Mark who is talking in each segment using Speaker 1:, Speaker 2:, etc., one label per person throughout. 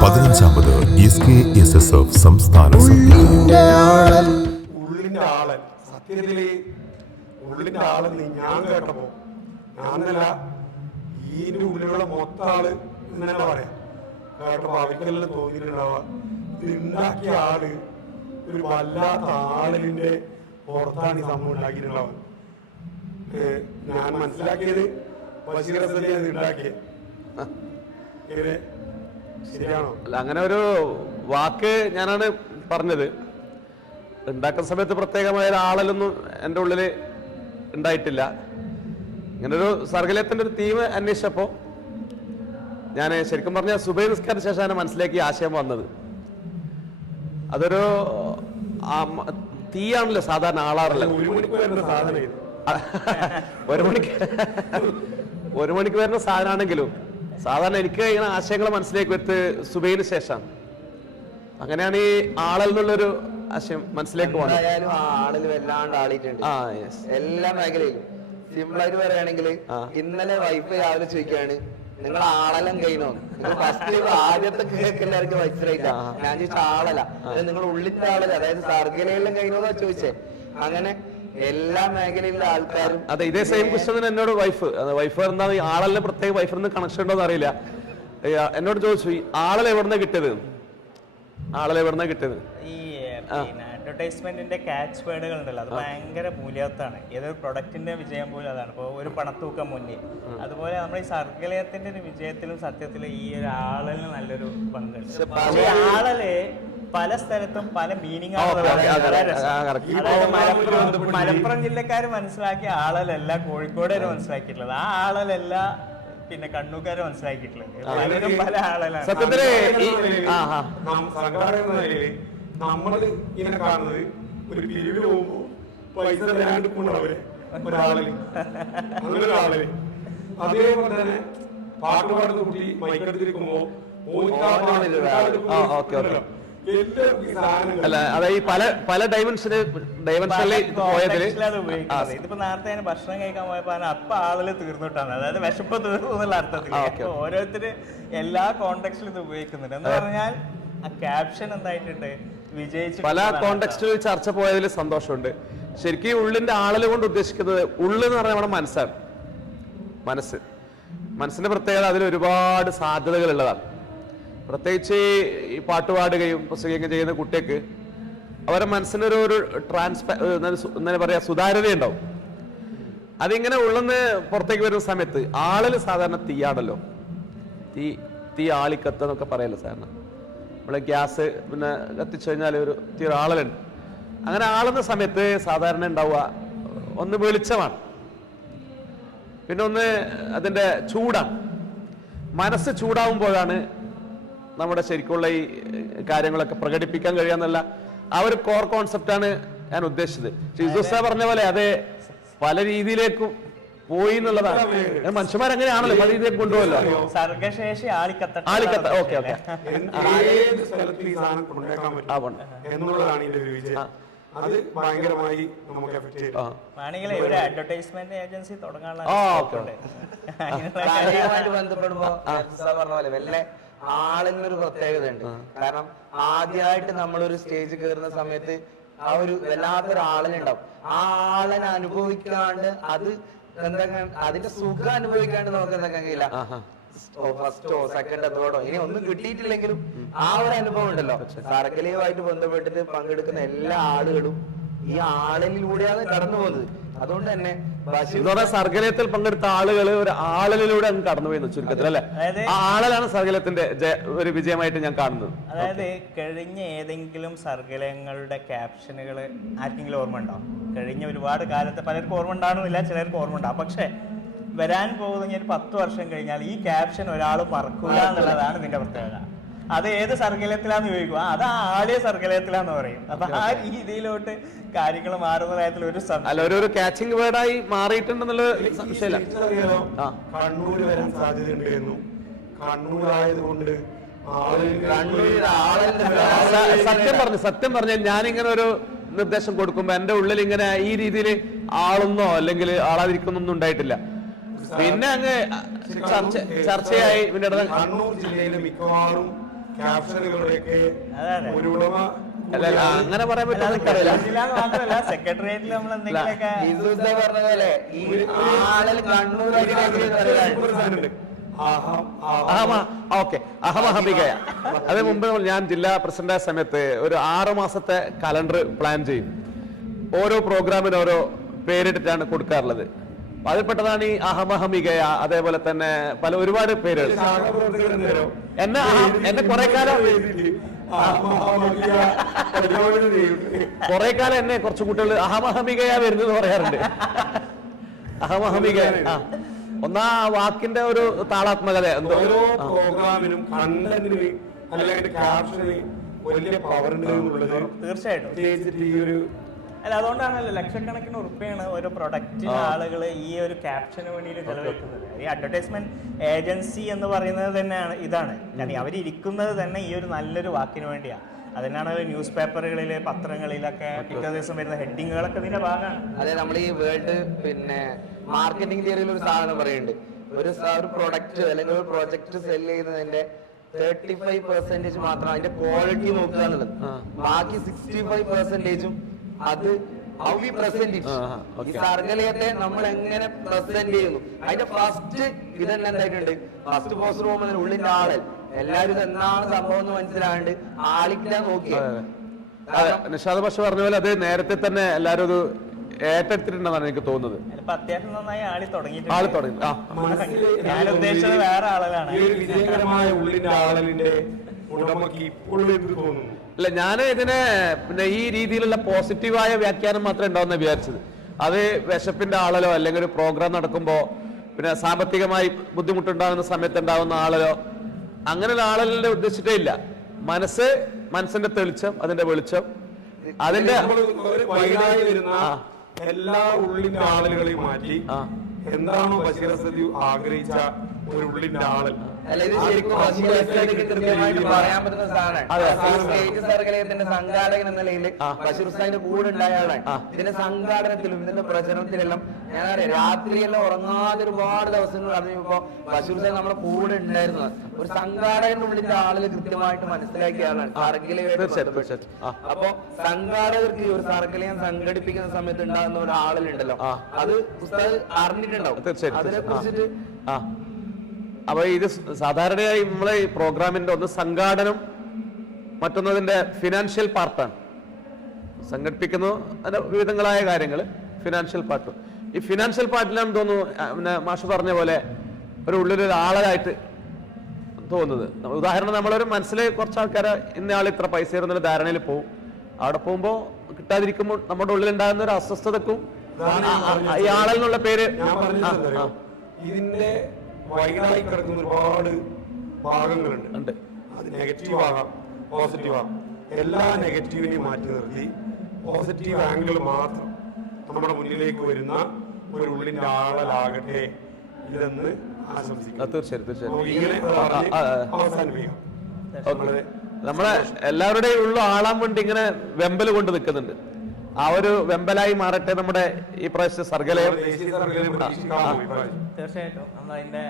Speaker 1: പതിനഞ്ചാമത് S K S S F സംസ്ഥാന
Speaker 2: ഉള്ളിന്റെ ആളൻ. സത്യത്തിൽ ഉള്ളിന്റെ ആളെന്ന് ഞാൻ കേട്ടപ്പോ ഞാനല്ല ഈന്റെ ഉള്ളിലുള്ള മൊത്ത ആൾ എന്നല്ല പറയാം. കേട്ടപ്പോ അവർക്കെല്ലാം തോന്നിയിട്ടുണ്ടാവുക. ഇത് ഉണ്ടാക്കിയ ആൾ ഒരു വല്ലാത്ത ആളിന്റെ പുറത്താണ് ഈ സംഭവം ഉണ്ടാക്കിയിട്ടുണ്ടാവുക ഞാൻ മനസ്സിലാക്കിയത് ബഷീർ അസലി അത് ഉണ്ടാക്കിയത് എങ്ങനെ ശരിയാണോ?
Speaker 3: അല്ല അങ്ങനെ ഒരു വാക്ക് ഞാനാണ് പറഞ്ഞത്. ഉണ്ടാക്കുന്ന സമയത്ത് പ്രത്യേകമായ ഒരു ആളലൊന്നും എന്റെ ഉള്ളിൽ ഉണ്ടായിട്ടില്ല. ഇങ്ങനെ ഒരു സർഗലയത്തിന്റെ ഒരു തീം അന്വേഷിച്ചപ്പോൾ ഞാൻ ശരിക്കും പറഞ്ഞാൽ സുബൈ നിസ്കാരത്തിന് ശേഷമാണ് മനസ്സിലേക്ക് ഈ ആശയം വന്നത്. അതൊരു തീയാണല്ലോ സാധാരണ ആളാറല്ലോ
Speaker 2: ഒരു
Speaker 3: മണിക്ക് ഒരു മണിക്ക് വരുന്ന സാധനമാണെങ്കിലും സാധാരണ എനിക്ക് ഇങ്ങനെ ആശയങ്ങൾ മനസ്സിലേക്ക് വെത്ത് സുബൈന് ശേഷം അങ്ങനെയാണ് ഈ ആളൽ എന്നുള്ളൊരു ആശയം മനസ്സിലേക്ക്
Speaker 4: എന്തായാലും ആ ആളിൽ വല്ലാണ്ട് ആളിയിട്ടുണ്ട്
Speaker 3: ആ യെസ്
Speaker 4: എല്ലാ മേഖലയിലും. സിമ്പിൾ ആയിട്ട് പറയുകയാണെങ്കിൽ ഇന്നലെ വൈഫ് രാവിലെ ചോദിക്കുകയാണ് നിങ്ങൾ ആളെല്ലാം കഴിഞ്ഞോ? നിങ്ങൾ ഫസ്റ്റ് ആദ്യത്തെ കേൾക്കുന്നവർക്ക് മനസ്സിലായില്ല. ഞാൻ ചോദിച്ച ആളല്ല. അത് നിങ്ങൾ ഉള്ളിന്റെ ആളല്ല? അതായത് സർഗലയെല്ലാം കഴിഞ്ഞോ ചോദിച്ചേ. അങ്ങനെ എല്ലാ മേഖലയിലുള്ള ആൾക്കാരും
Speaker 3: അതെ ഇതേ സെയിം ക്വസ്റ്റ്യൻ തന്നെ എന്നോട് വൈഫ് വൈഫ് എന്നാ ആളല്ലേ പ്രത്യേക വൈഫിന് കണക്ഷൻ ഉണ്ടോ എന്ന് അറിയില്ല എന്നോട് ചോദിച്ചു ഈ ആളെ എവിടുന്ന കിട്ടിയത്? ആളെ എവിടുന്ന കിട്ടിയത്?
Speaker 5: ഈ അഡ്വർടൈസ്മെന്റിന്റെ കാച്ച് വേർഡുകൾ ഉണ്ടല്ലോ അത് ഭയങ്കര മൂല്യത്താണ് ഏതൊരു പ്രൊഡക്റ്റിന്റെ വിജയം പോലും അതാണ്. ഇപ്പോൾ ഒരു പണത്തൂക്കം മുന്നിൽ. അതുപോലെ നമ്മുടെ ഈ സർഗലയത്തിന്റെ ഒരു വിജയത്തിലും സത്യത്തിലും ഈ ഒരു ആളിന് നല്ലൊരു പങ്കുണ്ട് പക്ഷേ ആളൽ പല സ്ഥലത്തും പല മീനിങ് മലപ്പുറം മലപ്പുറം ജില്ലക്കാർ മനസ്സിലാക്കിയ ആളലല്ല കോഴിക്കോടുകാർ മനസ്സിലാക്കിയിട്ടുള്ളത്. ആ ആളലല്ല പിന്നെ കണ്ണൂക്കാര് മനസ്സിലാക്കിയിട്ടുള്ളത്. പലരും പല ആളലാണ്
Speaker 2: സത്യത്തിൽ സംഘാടക എന്ന നിലയിൽ നമ്മൾ ഇങ്ങനെ കാണുന്നത് ഒരു പിരിവിന് പോകുമ്പോ പൈസ തരാണ്ട് കൊണ്ടവര് ഒരാളിൽ. ഒരാളിൽ അതേപോലെ തന്നെ പാട്ട് പാടുന്ന കുട്ടി മൈക്കെടുത്തിരിക്കുമ്പോ
Speaker 3: ഓ ഓക്കേ, ഓക്കേ. അല്ല അതായത് ഈ പല പല ഡൈമെൻഷന് ഡൈമെൻഷനിൽ
Speaker 5: പോയതിൽ ഇതിപ്പോ നേരത്തെ ഭക്ഷണം കഴിക്കാൻ പോയപ്പോ അപ്പൊ ആളിൽ തീർന്നിട്ടാണ്. അതായത് വിശപ്പ് തീർന്നു എന്നുള്ള അർത്ഥത്തിൽ ഓരോരുത്തര് എല്ലാ കോണ്ടെക്സ്റ്റിലും ഇത് ഉപയോഗിക്കുന്നുണ്ട്. എന്ന് പറഞ്ഞാൽ ആ ക്യാപ്ഷൻ എന്തായിട്ടുണ്ട്? വിജയിച്ചു
Speaker 3: പല കോണ്ടെക്സ്റ്റിൽ ചർച്ച പോയതിൽ സന്തോഷമുണ്ട്. ശരിക്കും ഈ ഉള്ളിന്റെ ആളുകൾ കൊണ്ട് ഉദ്ദേശിക്കുന്നത് ഉള്ളു എന്ന് പറഞ്ഞാൽ നമ്മുടെ മനസ്സാണ്. മനസ്സ്. മനസ്സിന്റെ പ്രത്യേകത അതിൽ ഒരുപാട് സാധ്യതകൾ ഉള്ളതാണ് പ്രത്യേകിച്ച് ഈ പാട്ട് പാടുകയും പ്രസംഗിക്കുകയും ചെയ്യുന്ന കുട്ടിക്ക് അവരുടെ മനസ്സിനൊരു ഒരു ട്രാൻസ്പ എന്താ പറയുക സുതാര്യത ഉണ്ടാവും അതിങ്ങനെ ഉള്ളെന്ന് പുറത്തേക്ക് വരുന്ന സമയത്ത് ആളിൽ സാധാരണ തീയാണല്ലോ. തീ തീ ആളിക്കത്ത് എന്നൊക്കെ പറയല്ലോ സാധാരണ. നമ്മളെ ഗ്യാസ് പിന്നെ കത്തിച്ചു കഴിഞ്ഞാൽ ഒരു തീ ആളലുണ്ട്. അങ്ങനെ ആളുന്ന സമയത്ത് സാധാരണ ഉണ്ടാവുക ഒന്ന് വെളിച്ചമാണ്. പിന്നെ ഒന്ന് അതിന്റെ ചൂടാണ്. മനസ്സ് ചൂടാവുമ്പോഴാണ് നമ്മുടെ ശരിക്കുള്ള ഈ കാര്യങ്ങളൊക്കെ പ്രകടിപ്പിക്കാൻ കഴിയാന്നല്ല ആ ഒരു കോർ കോൺസെപ്റ്റാണ് ഞാൻ ഉദ്ദേശിച്ചത്. ഷിസുസ പറഞ്ഞ പോലെ അത് പല രീതിയിലേക്കും പോയി എന്നുള്ളതാണ്. ഏഹ്, മനുഷ്യന്മാരങ്ങനെയാണല്ലോ പല രീതിയിലേക്ക് കൊണ്ടുപോകല്ലോ.
Speaker 5: സർഗശേഷി ആളിക്കത്ത
Speaker 3: ആളിക്കത്ത ഓക്കെ ഓക്കെ.
Speaker 2: എന്നുള്ളതാണ് ഇതിന്റെ ഒരു വിജയം. അത് ഭയങ്കരമായി നമുക്ക് എഫക്ട് ചെയ്യും.
Speaker 5: ആണെങ്കിൽ ഒരു അഡ്വർടൈസ്മെന്റ് ഏജൻസി തുടങ്ങാനുള്ള
Speaker 4: ബന്ധപ്പെടുമ്പോ പറഞ്ഞ പോലെ വല്ല ആളിനൊരു പ്രത്യേകത ഉണ്ട് കാരണം ആദ്യമായിട്ട് നമ്മളൊരു സ്റ്റേജ് കയറുന്ന സമയത്ത് ആ ഒരു വല്ലാത്തൊരു ആളിനുണ്ടാവും. ആ ആളിനെ അനുഭവിക്കാണ്ട് അത് എന്താ അതിന്റെ സുഖം അനുഭവിക്കാണ്ട് നമുക്ക് എന്താ കഴിയില്ല. ഫസ്റ്റോ സെക്കൻഡോ തേർഡോ ഇനി ഒന്നും കിട്ടിയിട്ടില്ലെങ്കിലും ആ ഒരു അനുഭവം ഉണ്ടല്ലോ. സർഗലയുമായിട്ട് ബന്ധപ്പെട്ടിട്ട് പങ്കെടുക്കുന്ന എല്ലാ ആളുകളും ഈ ആളിലൂടെയാണ് കടന്നു പോകുന്നത് അതുകൊണ്ട് തന്നെ
Speaker 3: എന്ന് പറഞ്ഞാൽ സർഗലയത്തിൽ പങ്കെടുത്ത ആളുകൾ ഒരു ആളലിലൂടെ അങ്ങ് കടന്നുപോയി ചുരുക്കത്തിൽ അല്ലെ? ആ ആളലാണ് സർഗലയത്തിന്റെ ഒരു വിജയമായിട്ട് ഞാൻ കാണുന്നത്.
Speaker 5: അതായത് കഴിഞ്ഞ ഏതെങ്കിലും സർഗലയങ്ങളുടെ ക്യാപ്ഷനുകൾ ആർക്കെങ്കിലും ഓർമ്മ ഉണ്ടോ കഴിഞ്ഞ ഒരുപാട് കാലത്ത് പലർക്കും ഓർമ്മ ഉണ്ടാകണമെന്നില്ല ചിലർക്ക് ഓർമ്മ ഉണ്ടാവും പക്ഷെ വരാൻ പോകുന്ന ഒരു പത്ത് വർഷം കഴിഞ്ഞാൽ ഈ ക്യാപ്ഷൻ ഒരാൾ മറക്കൂല എന്നുള്ളതാണ് ഇതിന്റെ പ്രത്യേകത. അത് ഏത് സർഗലയത്തിലാന്ന് ചോദിക്കും. അത് ആ ആളിയ സർഗലയത്തിലാന്ന് പറയും. അപ്പൊ ആ രീതിയിലോട്ട് കാര്യങ്ങൾ മാറുന്ന കാര്യത്തിൽ ഒരു
Speaker 3: അല്ല ഒരു കാച്ചിങ് വേർഡായി മാറിയിട്ടുണ്ടെന്നുള്ള സംശയമില്ല.
Speaker 2: കണ്ണൂര് വരാൻ സാധ്യതയുണ്ട് എന്നും കണ്ണൂരായത് കൊണ്ട്
Speaker 3: സത്യം പറഞ്ഞു സത്യം പറഞ്ഞാൽ ഞാനിങ്ങനെ ഒരു നിർദ്ദേശം കൊടുക്കുമ്പോ എന്റെ ഉള്ളിൽ ഇങ്ങനെ ഈ രീതിയിൽ ആളൊന്നോ അല്ലെങ്കിൽ ആളാതിരിക്കുന്നൊന്നും ഉണ്ടായിട്ടില്ല. പിന്നെ അങ്ങ് ചർച്ച ചർച്ചയായി പിന്നെ
Speaker 2: കണ്ണൂർ ജില്ലയിലെ മിക്കവാറും ക്യാപ്ഷനുകളുടെയൊക്കെ. ഒരു ഉടമ
Speaker 3: അങ്ങനെ പറയാൻ
Speaker 5: പറ്റില്ല സെക്രട്ടേറിയറ്റിൽ നമ്മൾ എന്തെങ്കിലുമൊക്കെ
Speaker 4: ഈ ആളിൽ കണ്ണൂർ
Speaker 3: ഓക്കെ. അഹമഹമികയ അതിന് മുമ്പ് ഞാൻ ജില്ലാ പ്രസിഡന്റ് സമയത്ത് ഒരു ആറു മാസത്തെ കലണ്ടർ പ്ലാൻ ചെയ്യും. ഓരോ പ്രോഗ്രാമിന് ഓരോ പേരിട്ടിട്ടാണ് കൊടുക്കാറുള്ളത്. അതിൽപ്പെട്ടതാണ് ഈ അഹമഹമികയ അതേപോലെ തന്നെ പല ഒരുപാട്
Speaker 2: പേര്
Speaker 3: എന്നെ എന്നെ കുറെ കാലം കുറെ കാലം എന്നെ കുറച്ച് കുട്ടികൾ അഹമഹമികയ വരുന്നത് പറയാറുണ്ട്. അഹമഹമിക ഒന്നാ വാക്കിന്റെ ഒരു താളാത്മകത എന്തോ.
Speaker 2: ഓരോ പ്രോഗ്രാമിനും കണ്ടന്റിന് അല്ലെങ്കിൽ ക്യാപ്ഷന് വലിയ പവർ
Speaker 5: തീർച്ചയായിട്ടും.
Speaker 2: ഈ ഒരു
Speaker 5: അല്ല അതുകൊണ്ടാണല്ലോ ലക്ഷക്കണക്കിന് ഉറുപ്പയാണ് ഓരോ പ്രൊഡക്റ്റിന് ആളുകൾ ഈ ഒരു ക്യാപ്ഷന് വേണ്ടിയിട്ട് ചെലവഴിക്കുന്നത്. ഈ അഡ്വർടൈസ്മെന്റ് ഏജൻസി എന്ന് പറയുന്നത് തന്നെയാണ് ഇതാണ്. കാരണം അവരിരിക്കുന്നത് തന്നെ ഈ ഒരു നല്ലൊരു വാക്കിന് വേണ്ടിയാണ് അതിനാണ് ന്യൂസ് പേപ്പറുകളിൽ പത്രങ്ങളിലൊക്കെ പിറ്റേ ദിവസം വരുന്ന ഹെഡിങ്ങുകളൊക്കെ ഇതിന്റെ ഭാഗമാണ്
Speaker 4: അതെ നമ്മൾ ഈ വേൾഡ് പിന്നെ മാർക്കറ്റിംഗ് തിയറിയിൽ ഒരു സാധനം പറയുന്നുണ്ട്. ഒരു ഒരു പ്രൊഡക്റ്റ് അല്ലെങ്കിൽ ഒരു പ്രൊജക്ട് സെൽ ചെയ്യുന്നതിന്റെ തേർട്ടി ഫൈവ് പെർസെന്റേജ് മാത്രം അതിന്റെ ക്വാളിറ്റി നോക്കുക എന്നുള്ളത്. ബാക്കി സിക്സ്റ്റി ഫൈവ് പെർസെന്റേജും അത് ഹൗ വി പ്രസന്റ് ഈ. സർഗലയത്തെ നമ്മൾ എങ്ങനെ പ്രസന്റ് ചെയ്യുന്നു? അതിന്റെ ഫസ്റ്റ് ഇതെല്ലാം എന്തായിട്ടുണ്ട് ഫസ്റ്റ് പോസ്റ്റർ പോകുമ്പോൾ ഉള്ളിന്റെ ആൾ. എല്ലാരും ഇത് എന്താണ് സംഭവം എന്ന് മനസ്സിലാണ്ട് ആളിക്കില്ല
Speaker 3: നോക്കി നിഷാദ് പക്ഷെ പറഞ്ഞ പോലെ അത് നേരത്തെ തന്നെ എല്ലാരും അത് ഏറ്റെടുത്തിട്ടുണ്ടെന്നാണ് എനിക്ക് തോന്നുന്നത്.
Speaker 5: അത്യാവശ്യം നന്നായി ആളി
Speaker 3: തുടങ്ങി.
Speaker 5: ഞാൻ ഉദ്ദേശിച്ചത് വേറെ ആളുകളാണ്.
Speaker 2: ഈ ഒരു വിജയകരമായ ഉള്ളിന്റെ ആളലിന്റെ ഉടമക്ക് ഇപ്പോഴും എന്ത് തോന്നുന്നു?
Speaker 3: അല്ല ഞാൻ ഇതിനെ പിന്നെ ഈ രീതിയിലുള്ള പോസിറ്റീവായ വ്യാഖ്യാനം മാത്രമേ ഉണ്ടാവുന്ന വിചാരിച്ചത്. അത് വിശപ്പിന്റെ ആളലോ അല്ലെങ്കിൽ ഒരു പ്രോഗ്രാം നടക്കുമ്പോൾ പിന്നെ സാമ്പത്തികമായി ബുദ്ധിമുട്ടുണ്ടാകുന്ന സമയത്ത് ഉണ്ടാകുന്ന ആളലോ അങ്ങനെയുള്ള ആളലിന്റെ ഉദ്ദേശിച്ചിട്ടേ ഇല്ല. മനസ്സ് മനസ്സിന്റെ തെളിച്ചം അതിന്റെ വെളിച്ചം അതിന്റെ
Speaker 2: എല്ലാ ഉള്ളിന്റെ ആളുകളെയും മാറ്റി. എന്താണോ ബഷീർ ആഗ്രഹിച്ച ഒരു ഉള്ളിന്റെ ആളൽ.
Speaker 4: പറയാൻ പറ്റുന്ന സാധനമാണ്. സംഘാടകൻ എന്ന നിലയിൽ ബഷീർ ഉസ്താദിന്റെ കൂടെ ഉണ്ടായ ആളാണ്. ഇതിന്റെ സംഘാടനത്തിലും ഇതിന്റെ പ്രചരണത്തിലെല്ലാം ഞാൻ അറിയാം രാത്രിയെല്ലാം ഉറങ്ങാതെ ഒരുപാട് ദിവസങ്ങൾ അറിഞ്ഞപ്പോ ബഷീർ ഉസ്താദ് നമ്മുടെ കൂടെ ഉണ്ടായിരുന്നു ഒരു സംഘാടകന്റെ ഉള്ളിന്റെ ആളിൽ കൃത്യമായിട്ട് മനസ്സിലാക്കിയ ആളാണ്. സർക്കലയുമായിട്ട്. അപ്പൊ സംഘാടകർക്ക് ഒരു ഞാൻ സംഘടിപ്പിക്കുന്ന സമയത്ത് ഉണ്ടാകുന്ന ഒരു ആളിലുണ്ടല്ലോ അത് ഉസ്താദ് അറിഞ്ഞിട്ടുണ്ടാവും. അതിനെ. കുറിച്ചിട്ട്
Speaker 3: ആ അപ്പൊ ഇത് സാധാരണയായി നമ്മളെ ഈ പ്രോഗ്രാമിന്റെ ഒന്ന് സംഘാടനം മറ്റൊന്നതിന്റെ ഫിനാൻഷ്യൽ പാർട്ടാണ് സംഘടിപ്പിക്കുന്നു അതിന്റെ വിവിധങ്ങളായ കാര്യങ്ങൾ ഫിനാൻഷ്യൽ പാർട്ട് ഈ ഫിനാൻഷ്യൽ പാർട്ടിലാണ് തോന്നുന്നു പിന്നെ മാഷ് പറഞ്ഞ പോലെ ഒരു ഉള്ളിലൊരു ആളായിട്ട് തോന്നുന്നത്. ഉദാഹരണം നമ്മളൊരു മനസ്സിൽ കുറച്ച് ആൾക്കാരെ ഇന്നയാൾ ഇത്ര പൈസ തരുന്നൊരു ധാരണയിൽ പോകും അവിടെ പോകുമ്പോൾ കിട്ടാതിരിക്കുമ്പോൾ നമ്മുടെ ഉള്ളിൽ ഉണ്ടാകുന്ന ഒരു അസ്വസ്ഥതക്കും ഇയാളെന്നുള്ള പേര്
Speaker 2: ഇതിന്റെ വൈകായി കിടക്കുന്ന ഒരുപാട് ഭാഗങ്ങളുണ്ട്. അത് നെഗറ്റീവ് ആകാം പോസിറ്റീവ് ആകാം. എല്ലാ നെഗറ്റീവിനെയും മാറ്റി നിർത്തി. പോസിറ്റീവ് ആംഗിൾ മാത്രം നമ്മുടെ മുന്നിലേക്ക് വരുന്ന ഒരു ഉള്ളിന്റെ ആളലാകട്ടെ ഇതെന്ന്
Speaker 3: തീർച്ചയായും തീർച്ചയായും.
Speaker 2: അവസാനിപ്പിക്കാം. നമ്മളെ
Speaker 3: എല്ലാവരുടെയും ഉള്ള ആളാൻ വേണ്ടി ഇങ്ങനെ വെമ്പൽ കൊണ്ട് നിൽക്കുന്നുണ്ട്. ആ ഒരു വെമ്പലായി മാറട്ടെ നമ്മുടെ ഈ പ്രാവശ്യം സർഗലയം?
Speaker 5: തീർച്ചയായിട്ടും. നമ്മൾ അതിന്റെ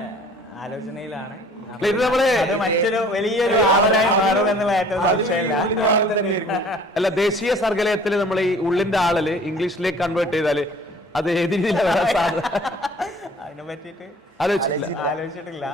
Speaker 5: ആലോചനയിലാണ്.
Speaker 3: അല്ല, ഇത്
Speaker 5: നമ്മൾ മറ്റൊരു വലിയൊരു ആളനായി മാറും എന്നുള്ള ഏറ്റവും സംശയമില്ല.
Speaker 3: അല്ല ദേശീയ സർഗലയത്തിൽ നമ്മൾ ഈ ഉള്ളിന്റെ ആളൽ ഇംഗ്ലീഷിലേക്ക് കൺവേർട്ട് ചെയ്താൽ അത് ഏത് രീതിയിലാണ് വരാൻ സാധ്യത?
Speaker 5: അതിനെ പറ്റിയിട്ട്
Speaker 3: ആലോചിച്ചില്ല
Speaker 5: ആലോചിച്ചിട്ടില്ല.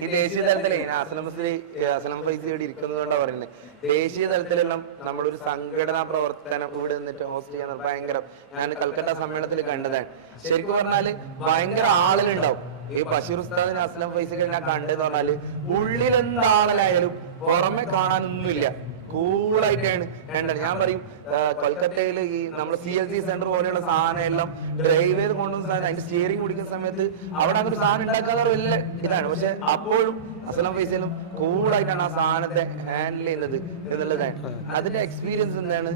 Speaker 4: ഈ ദേശീയ തലത്തിലെ അസലം ഫൈസി അസ്ലം ഫൈസി ഇവിടെ ഇരിക്കുന്നത് കൊണ്ടാ പറയുന്നത് ദേശീയ തലത്തിലെല്ലാം നമ്മളൊരു സംഘടനാ പ്രവർത്തനം ഇവിടെ നിന്നിട്ട് ഹോസ്റ്റ് ചെയ്യുന്ന ഭയങ്കര ഞാൻ കൽക്കട്ട സമ്മേളനത്തിൽ കണ്ടതാണ്. ശരിക്കും പറഞ്ഞാൽ ഭയങ്കര ആളുകളുണ്ടാവും. ഈ ബഷീർ ഉസ്താദിന് അസ്ലം ഫൈസിക്ക് ഞാൻ കണ്ടെന്ന് പറഞ്ഞാൽ ഉള്ളിൽ പുറമെ കാണാനൊന്നുമില്ല. കൂളായിട്ടാണ് വേണ്ടത്. ഞാൻ പറയും കൊൽക്കത്തയിൽ ഈ നമ്മുടെ സി എൽ സി സെന്റർ പോലെയുള്ള സാധനം എല്ലാം ഡ്രൈവ് ചെയ്ത് കൊണ്ടുവന്ന സാധനം അതിന്റെ സ്റ്റിയറിംഗ് പിടിക്കുന്ന സമയത്ത് അവിടെ അങ്ങനെ സാധനം ഉണ്ടാക്കാതെ വലിയ ഇതാണ്. പക്ഷെ അപ്പോഴും അസലം ഫൈസലും കൂളായിട്ടാണ് ആ സാധനത്തെ ഹാൻഡിൽ ചെയ്യുന്നത് എന്നുള്ളതാണ്. അതിന്റെ എക്സ്പീരിയൻസ് എന്താണ്?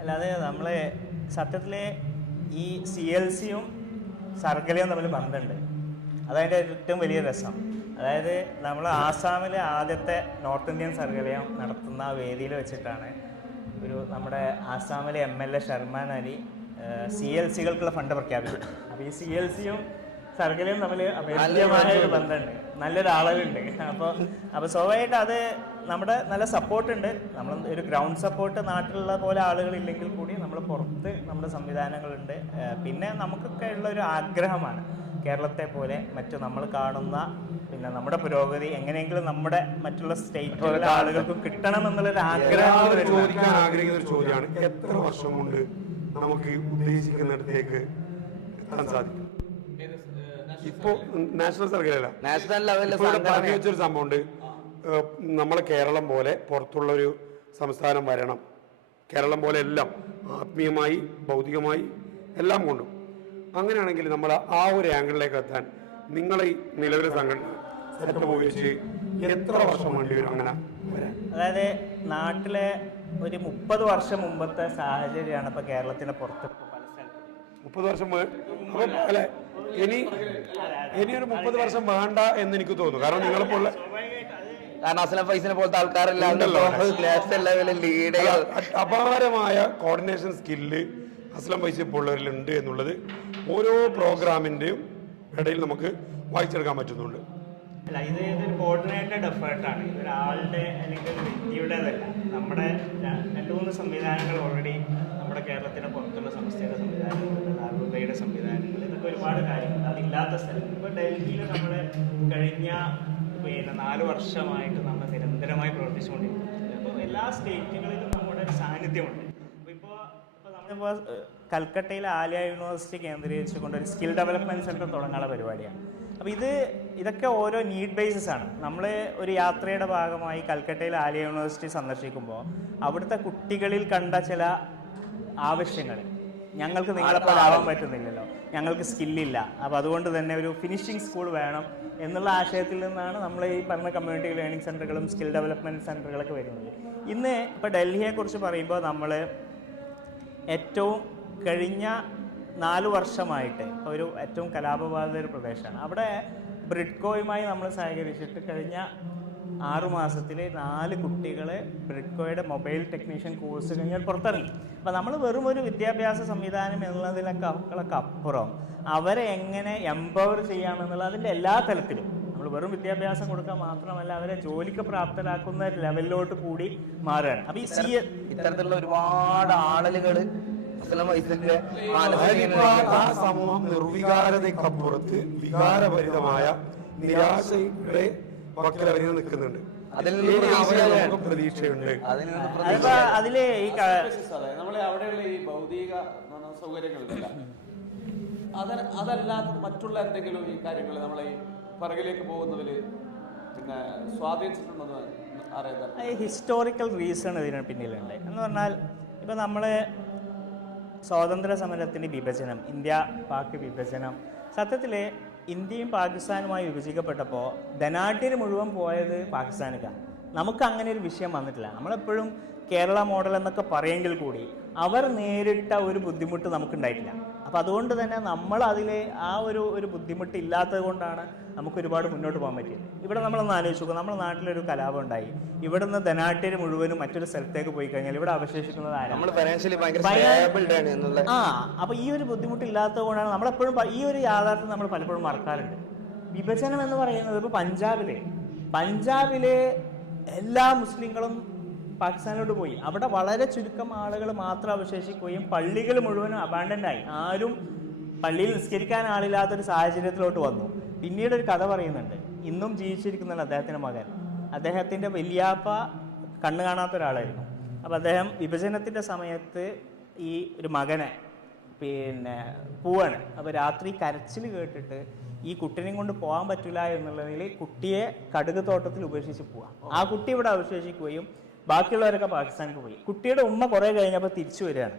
Speaker 5: അല്ലാതെ നമ്മളെ സത്യത്തിലെ ഈ സി എൽ സിയും സർഗലയും തമ്മിൽ ബന്ധമുണ്ട്. അതതിന്റെ ഏറ്റവും വലിയ രസം. അതായത് നമ്മൾ ആസാമിലെ ആദ്യത്തെ നോർത്ത് ഇന്ത്യൻ സർഗലയം നടത്തുന്ന വേദിയിൽ വെച്ചിട്ടാണ് ഒരു നമ്മുടെ ആസാമിലെ M L A Sherman Ali C L സികൾക്കുള്ള fund പ്രഖ്യാപിച്ചത്. അപ്പോൾ ഈ സി എൽ സിയും സർഗലയും തമ്മിൽ അഭേദ്യമായ ഒരു ബന്ധമുണ്ട്. നല്ലൊരു ആളുകളുണ്ട് അപ്പോൾ അപ്പോൾ സ്വാഭാവികമായിട്ട് അത് നമ്മുടെ നല്ല സപ്പോർട്ടുണ്ട്. നമ്മൾ ഒരു ഗ്രൗണ്ട് സപ്പോർട്ട് നാട്ടിലുള്ള പോലെ ആളുകളില്ലെങ്കിൽ കൂടി നമ്മൾ പുറത്ത് നമ്മുടെ സംവിധാനങ്ങളുണ്ട്. പിന്നെ നമുക്കൊക്കെ ഉള്ള ഒരു ആഗ്രഹമാണ്. കേരളത്തെ പോലെ മറ്റു നമ്മൾ കാണുന്ന പിന്നെ നമ്മുടെ പുരോഗതി എങ്ങനെയെങ്കിലും നമ്മുടെ മറ്റുള്ള സ്റ്റേറ്റുകളിലെ ആളുകൾക്കും കിട്ടണം എന്നുള്ളൊരു ആഗ്രഹം
Speaker 2: ചോദിക്കാൻ ആഗ്രഹിക്കുന്ന ഒരു ചോദ്യമാണ്. എത്ര വർഷം കൊണ്ട് നമുക്ക് ഉദ്ദേശിക്കുന്നിടത്തേക്ക് എത്താൻ സാധിക്കും? ഇപ്പോ നാഷണൽ സർക്കിളല്ല.
Speaker 4: നാഷണൽ ലെവലിൽ
Speaker 2: പറഞ്ഞു വെച്ചൊരു സംഭവമുണ്ട്. നമ്മളെ കേരളം പോലെ പുറത്തുള്ള ഒരു സംസ്ഥാനം വരണം. കേരളം പോലെ എല്ലാം ആത്മീയമായി ഭൗതികമായി എല്ലാം കൊണ്ടും. അങ്ങനെയാണെങ്കിൽ നമ്മൾ ആ ഒരു ആംഗിളിലേക്ക് എത്താൻ നിങ്ങളെ ഈ നിലവിലെ സംഘടന ഉപയോഗിച്ച് എത്ര വർഷം വേണ്ടി വരും അങ്ങനെ
Speaker 5: അതായത് നാട്ടിലെ ഒരു മുപ്പത് വർഷം മുമ്പത്തെ സാഹചര്യമാണ് ഇപ്പൊ കേരളത്തിന്റെ പുറത്ത്
Speaker 2: മുപ്പത് വർഷം അല്ലെ ഇനി ഇനി ഒരു മുപ്പത് വർഷം വേണ്ട എന്ന് എനിക്ക് തോന്നുന്നു. കാരണം നിങ്ങളെപ്പോലെ
Speaker 4: കാരണം അസ്ലം ഫൈസിനെ പോലത്തെ ആൾക്കാരെല്ലാം
Speaker 2: അപാരമായ കോർഡിനേഷൻ സ്കില്ല് അസ്ലം പൈസ ഇപ്പോൾ ഉള്ളവരിലുണ്ട് എന്നുള്ളത് ഓരോ പ്രോഗ്രാമിന്റെയും ഇടയിൽ നമുക്ക് വായിച്ചെടുക്കാൻ പറ്റുന്നുണ്ട്.
Speaker 5: അല്ല ഇത് ഇതൊരു കോർഡിനേറ്റഡ് എഫേർട്ടാണ് ഇതൊരാളുടെ അല്ലെങ്കിൽ വ്യക്തിയുടേതല്ല. നമ്മുടെ രണ്ട് മൂന്ന് സംവിധാനങ്ങൾ ഓൾറെഡി നമ്മുടെ കേരളത്തിന്റെ പുറത്തുള്ള സംസ്ഥയുടെ സംവിധാനങ്ങളുണ്ട് ദാറുദയുടെ സംവിധാനങ്ങൾ ഇതൊക്കെ ഒരുപാട് കാര്യങ്ങൾ. അതില്ലാത്ത സ്ഥലം. ഇപ്പോൾ ഡൽഹിയിൽ നമ്മൾ കഴിഞ്ഞ പിന്നെ നാല് വർഷമായിട്ട് നമ്മൾ നിരന്തരമായി പ്രവർത്തിച്ചുകൊണ്ടിരിക്കുന്നത് അപ്പോൾ എല്ലാ സ്റ്റേറ്റുകളിലും നമ്മുടെ സാന്നിധ്യമുണ്ട്. നമ്മളിപ്പോൾ കൽക്കട്ടയിലെ ആലിയ യൂണിവേഴ്സിറ്റി കേന്ദ്രീകരിച്ചുകൊണ്ട് ഒരു സ്കിൽ ഡെവലപ്മെന്റ് സെന്റർ തുടങ്ങാനുള്ള പരിപാടിയാണ്. അപ്പോൾ ഇത് ഇതൊക്കെ ഓരോ നീഡ് ബേസിസ് ആണ്. നമ്മൾ ഒരു യാത്രയുടെ ഭാഗമായി കൽക്കട്ടയിലെ ആലിയ യൂണിവേഴ്സിറ്റി സന്ദർശിക്കുമ്പോൾ അവിടുത്തെ കുട്ടികളിൽ കണ്ട ചില ആവശ്യങ്ങൾ ഞങ്ങൾക്ക് നിങ്ങളെപ്പോലെ ആവാൻ പറ്റുന്നില്ലല്ലോ. ഞങ്ങൾക്ക് സ്കില്ലില്ല അപ്പോൾ അതുകൊണ്ട് തന്നെ ഒരു ഫിനിഷിംഗ് സ്കൂൾ വേണം എന്നുള്ള ആശയത്തിൽ നിന്നാണ് നമ്മൾ ഈ പറഞ്ഞ കമ്മ്യൂണിറ്റി ലേണിംഗ് സെന്ററുകളും സ്കിൽ ഡെവലപ്മെന്റ് സെന്ററുകളൊക്കെ വരുന്നത്. ഇന്ന് ഇപ്പോൾ ഡൽഹിയെക്കുറിച്ച് പറയുമ്പോൾ നമ്മൾ ഏറ്റവും കഴിഞ്ഞ നാല് വർഷമായിട്ട് ഒരു ഏറ്റവും കലാപബാധിത ഒരു പ്രദേശമാണ്. അവിടെ ബ്രിഡ്കോയുമായി നമ്മൾ സഹകരിച്ചിട്ട് കഴിഞ്ഞ ആറു മാസത്തിൽ നാല് കുട്ടികളെ ബ്രിഡ്കോയുടെ മൊബൈൽ ടെക്നീഷ്യൻ കോഴ്സ് കഴിഞ്ഞാൽ പുറത്തിറങ്ങി. അപ്പോൾ നമ്മൾ വെറും ഒരു വിദ്യാഭ്യാസ സംവിധാനം എന്നുള്ളതിലൊക്കെ അപ്പുറം. അവരെ എങ്ങനെ എംപവർ ചെയ്യാമെന്നുള്ള അതിന്റെ എല്ലാ തലത്തിലും. നമ്മൾ വെറും വിദ്യാഭ്യാസം കൊടുക്കാൻ മാത്രമല്ല അവരെ ജോലിക്ക് പ്രാപ്തരാക്കുന്ന ലെവലിലോട്ട് കൂടി മാറുകയാണ് അപ്പൊ ഈ സി
Speaker 4: ഇത്തരത്തിലുള്ള ഒരുപാട് ആളുകൾ
Speaker 2: സമൂഹം നിർവികാരതയ്ക്കപ്പുറത്ത് വികാരഭരിതമായ നിരാശയുടെ പക്കലറിഞ്ഞ് നിൽക്കുന്നുണ്ട്. പ്രതീക്ഷയുണ്ട്.
Speaker 4: അതിൽ
Speaker 5: ഈ
Speaker 3: നമ്മളെ അവിടെയുള്ള ഈ ഭൗതിക സൗകര്യങ്ങളില്ല. അത് അതല്ലാത്ത മറ്റുള്ള എന്തെങ്കിലും ഈ കാര്യങ്ങൾ നമ്മളെ പിറകിലേക്ക് പോകുന്നവര് പിന്നെ സ്വാധീനിച്ചിട്ടുണ്ടെന്ന് അറിയാം
Speaker 5: ഹിസ്റ്റോറിക്കൽ റീസൺ ഇതിന് പിന്നിലുണ്ട്. എന്ന് പറഞ്ഞാൽ ഇപ്പം നമ്മൾ സ്വാതന്ത്ര്യ സമരത്തിന്റെ വിഭജനം ഇന്ത്യ പാക് വിഭജനം സത്യത്തിൽ ഇന്ത്യയും പാകിസ്ഥാനുമായി വിഭജിക്കപ്പെട്ടപ്പോൾ ധനാഢ്യർ മുഴുവൻ പോയത് പാകിസ്ഥാനിക്കാണ് നമുക്ക് അങ്ങനെ ഒരു വിഷയം വന്നിട്ടില്ല. നമ്മളെപ്പോഴും കേരള മോഡൽ എന്നൊക്കെ പറയെങ്കിൽ കൂടി അവർ നേരിട്ട ഒരു ബുദ്ധിമുട്ട് നമുക്കുണ്ടായിട്ടില്ല. അപ്പോൾ അതുകൊണ്ട് തന്നെ നമ്മൾ അതിൽ ആ ഒരു ഒരു ബുദ്ധിമുട്ട് ഇല്ലാത്തത് കൊണ്ടാണ് നമുക്ക് ഒരുപാട് മുന്നോട്ട് പോകാൻ പറ്റിയത് ഇവിടെ നമ്മളൊന്ന് ആലോചിച്ച് നോക്കുക നമ്മുടെ നാട്ടിലൊരു കലാപം ഉണ്ടായി. ഇവിടുന്ന് ധനാട്ടിന് മുഴുവനും മറ്റൊരു സ്ഥലത്തേക്ക് പോയി കഴിഞ്ഞാൽ ഇവിടെ അവശേഷിക്കുന്നത് ആരാണ് ആ അപ്പൊ ഈ ഒരു ബുദ്ധിമുട്ടില്ലാത്തത് കൊണ്ടാണ് നമ്മളെപ്പോഴും ഈ ഒരു യാഥാർത്ഥ്യം നമ്മൾ പലപ്പോഴും മറക്കാറുണ്ട്. വിഭജനം എന്ന് പറയുന്നത് ഇപ്പൊ പഞ്ചാബിലെ പഞ്ചാബിലെ എല്ലാ മുസ്ലിങ്ങളും പാകിസ്ഥാനിലോട്ട് പോയി. അവിടെ വളരെ ചുരുക്കം ആളുകൾ മാത്രം അവശേഷിക്കുകയും പള്ളികൾ മുഴുവനും അബാൻഡന്റ് ആയി. ആരും പള്ളിയിൽ നിസ്കരിക്കാൻ ആളില്ലാത്തൊരു സാഹചര്യത്തിലോട്ട് വന്നു. പിന്നീട് ഒരു കഥ പറയുന്നുണ്ട്. ഇന്നും ജീവിച്ചിരിക്കുന്നുണ്ട് അദ്ദേഹത്തിന്റെ മകൻ. അദ്ദേഹത്തിന്റെ വലിയാപ്പ കണ്ണു കാണാത്ത ഒരാളായിരുന്നു. അപ്പോൾ അദ്ദേഹം വിഭജനത്തിന്റെ സമയത്ത് ഈ ഒരു മകനെ പിന്നെ പോവാണ്. അപ്പോൾ രാത്രി കരച്ചിൽ കേട്ടിട്ട് ഈ കുട്ടീനെയും കൊണ്ട് പോകാൻ പറ്റില്ല എന്നുള്ളതിൽ കുട്ടിയെ കടുക് തോട്ടത്തിൽ ഉപേക്ഷിച്ച് പോവാം. ആ കുട്ടി ഇവിടെ അവശേഷിക്കുകയും ബാക്കിയുള്ളവരൊക്കെ പാകിസ്ഥാനിൽ പോയി. കുട്ടിയുടെ ഉമ്മ കുറേ കഴിഞ്ഞപ്പോൾ തിരിച്ചു വരികയാണ്.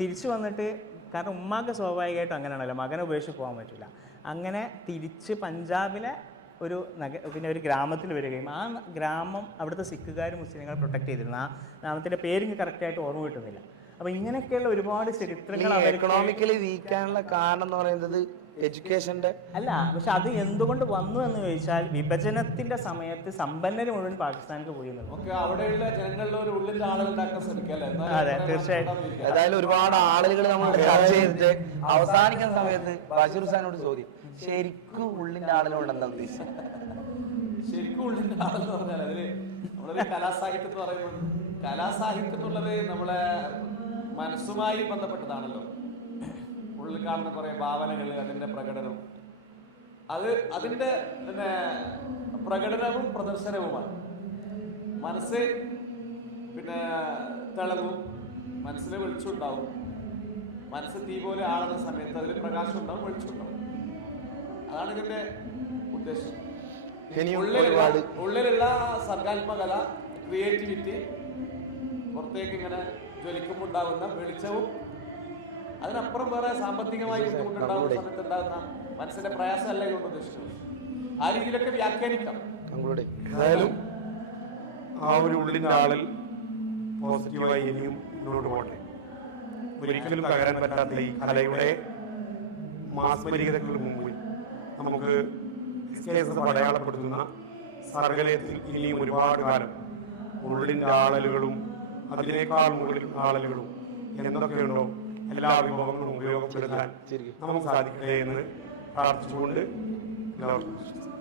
Speaker 5: തിരിച്ചു വന്നിട്ട് കാരണം ഉമ്മാക്ക് സ്വാഭാവികമായിട്ടും അങ്ങനെയാണല്ലോ. മകനെ ഉപേക്ഷിച്ച് പോകാൻ പറ്റില്ല അങ്ങനെ തിരിച്ച് പഞ്ചാബിലെ ഒരു നഗ പിന്നെ ഒരു ഗ്രാമത്തിൽ വരികയും ആ ഗ്രാമം അവിടുത്തെ സിഖുകാർ മുസ്ലിങ്ങൾ പ്രൊട്ടക്ട് ചെയ്തിരുന്നു. ആ ഗ്രാമത്തിന്റെ പേര് കറക്റ്റ് കറക്റ്റായിട്ട് ഓർമ്മ കിട്ടുന്നില്ല. അപ്പൊ ഇങ്ങനെയൊക്കെയുള്ള ഒരുപാട് ചരിത്രങ്ങൾ
Speaker 4: എക്കണോമിക്കലി വീക്കാനുള്ള കാരണം എന്ന് പറയുന്നത് എഡ്യൂക്കേഷന്റെ
Speaker 5: അല്ല പക്ഷെ അത് എന്തുകൊണ്ട് വന്നു എന്ന് ചോദിച്ചാൽ വിഭജനത്തിന്റെ സമയത്ത് സമ്പന്നര് മുഴുവൻ പാകിസ്ഥാനിൽ പോയി
Speaker 3: അവിടെയുള്ള ജനങ്ങളുടെ ഒരു ഉള്ളിന്റെ ആളുകൾ ഉണ്ടാക്കാൻ ശ്രമിക്കല്ലേ
Speaker 5: അതെ,
Speaker 3: തീർച്ചയായിട്ടും.
Speaker 4: ഏതായാലും ഒരുപാട് ആളുകൾ നമ്മൾ ചർച്ച ചെയ്തിട്ട് അവസാനിക്കുന്ന സമയത്ത് ബഷീർ ഹുസാനോട് ചോദ്യം. ശരിക്കും ഉള്ളിന്റെ ഉണ്ടെന്ന ഉദ്ദേശിച്ചത്
Speaker 3: ശരിക്കും ഉള്ളിന്റെ ആളെന്ന് പറഞ്ഞാൽ അതിൽ നമ്മളൊരു കലാസാഹിത്യം എന്ന് പറയുമ്പോൾ കലാസാഹിത്യം എന്നുള്ളത് നമ്മളെ മനസ്സുമായി ബന്ധപ്പെട്ടതാണല്ലോ. ഉള്ളിൽ കാണുന്ന കുറെ ഭാവനകൾ അതിന്റെ പ്രകടനം. അത് അതിന്റെ പിന്നെ പ്രകടനവും പ്രദർശനവുമാണ്. മനസ്സ് പിന്നെ തിളങ്ങും മനസ്സിൽ വെളിച്ചമുണ്ടാവും മനസ്സ് തീ പോലെ ആളുന്ന സമയത്ത് അതിൽ പ്രകാശം ഉണ്ടാവും വെളിച്ചമുണ്ടാവും അതാണ് ഇതിന്റെ ഉദ്ദേശം. ഉള്ളിലുള്ള
Speaker 4: ഒരുപാട്
Speaker 3: ഉള്ളിലുള്ള സർഗാത്മകത ക്രിയേറ്റിവിറ്റി പുറത്തേക്ക് ഇങ്ങനെ ജ്വലിക്കുമ്പോൾ ഉണ്ടാകുന്ന വെളിച്ചവും അതിനപ്പുറം വേറെ സാമ്പത്തികമായി ബുദ്ധിമുട്ടുണ്ടാകുന്ന സമയത്ത് ഉണ്ടാകുന്ന മനസ്സിന്റെ പ്രയാസമല്ല ഇതുകൊണ്ട് ഉദ്ദേശിച്ചത്. ആ രീതിയിലൊക്കെ വ്യാഖ്യാനിക്കാം.
Speaker 4: തങ്ങളുടെ
Speaker 2: ഏതായാലും ആ ഒരു ഉള്ളിന്റെ ആളിൽ പോസിറ്റീവായി ഇനിയും മുന്നോട്ട് പോകട്ടെ. ഒരിക്കലും തകരാൻ പറ്റാത്ത ഈ കലയുടെ മാസ്മരികതയ്ക്ക് മുമ്പിൽ നമുക്ക് അടയാളപ്പെടുത്തുന്ന സർഗലയത്തിൽ ഇനിയും ഒരുപാട് കാലം ഉള്ളിന്റെ ആളലുകളും അതിനേക്കാൾ മുകളിൽ ആളലുകളും എന്തൊക്കെയുണ്ടോ എല്ലാ വിഭവങ്ങളും ഉപയോഗപ്പെടുത്താൻ നമുക്ക് സാധിക്കട്ടെ എന്ന് പ്രാർത്ഥിച്ചുകൊണ്ട് എല്ലാവർക്കും